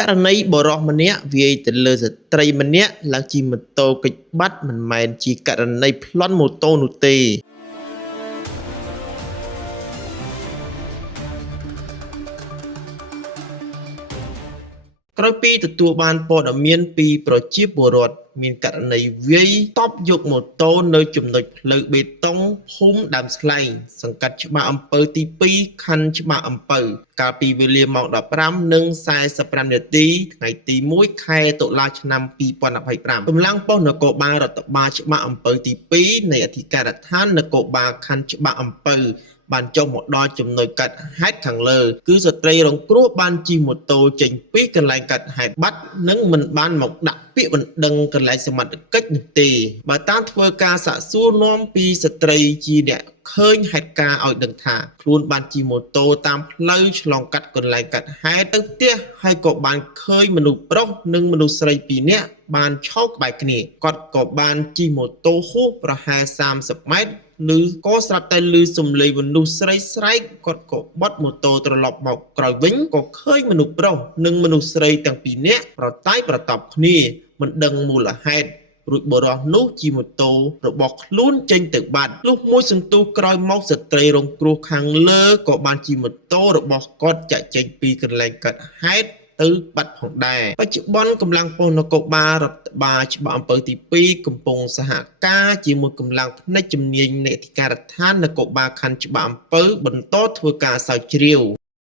ករណីបរិសម្នាក់វាយទៅលើស្ត្រីម្នាក់ឡើងជិះម៉ូតូគេចបាត់មិនមែនជាករណីប្លន់ម៉ូតូនោះទេក្រោយពីទទួលបានព័ត៌មានពីប្រជាពលរដ្ឋមានករណីវាយតប់យកម៉ូតូនៅចំណុចផ្លូវបេតុងភូមិដើមស្លែងសង្កាត់ច្បារអំពៅទី2ខណ្ឌច្បារអំពៅកាលពីវេលាម៉ោង 15:45 នាទីថ្ងៃទី 1 ខែតុលាឆ្នាំ 2025កម្លាំងប៉ុស្តិ៍នគរបាលរដ្ឋបាលច្បារអំពៅទី2នៃអធិការដ្ឋាននគរបាលខណ្ឌច្បារអំពៅបានចុះមកដល់ចំណុចកាត់ហេតុខាងលើគឺស្ត្រីរងគ្រោះបានជិះម៉ូតូចេញពីកន្លែងកាត់ហេតុបាត់និងមិនបានមកដាក់ពាក្យបណ្ដឹងកន្លែងសមត្ថកិច្ចនោះទេបើតាមធ្វើការសាកសួរនាំពីស្ត្រីជាអ្នកឃើញហេតុការណ៍ឲ្យដឹងថាខ្លួនបានជិះម៉ូតូតាមផ្លូវឆ្លងកាត់កន្លែងកាត់ហេតុទៅផ្ទះហើយក៏បានឃើញមនុស្សប្រុសនិងមនុស្សស្រី2នាក់បានឈរក្បែរគ្នាគាត់ក៏បានជិះម៉ូតូហួសប្រហែល30 ម៉ែត្រឬក៏ស្រាប់តែឮសំឡេងមនុស្សស្រីស្រែកគាត់ក៏បត់ម៉ូតូត្រឡប់មកក្រោយវិញក៏ឃើញមនុស្សប្រុសនិងមនុស្សស្រីទាំង2នាក់ប្រតែប្រតប់គ្នាមិនដឹងមូលហេតុរួចបុរសនោះជិះម៉ូតូរបស់ខ្លួនចេញទៅបាត់លុះមួយសន្ទុះក្រោយមកស្ត្រីរងគ្រោះខាងលើក៏បានជិះម៉ូតូរបស់គាត់ចាក់ចេញពីកន្លែងកាត់ហេតុទៅបាត់ផងដែរបច្ចុប្បន្នកម្លាំងប៉ុស្តិ៍នគរបាលរដ្ឋបាលច្បារអំពៅទី2កំពុងសហការជាមួយកម្លាំងផ្នែកជំនាញនៃអធិការដ្ឋាននគរបាលខណ្ឌច្បារអំពៅបន្តធ្វើការស្រាវជ្រាវ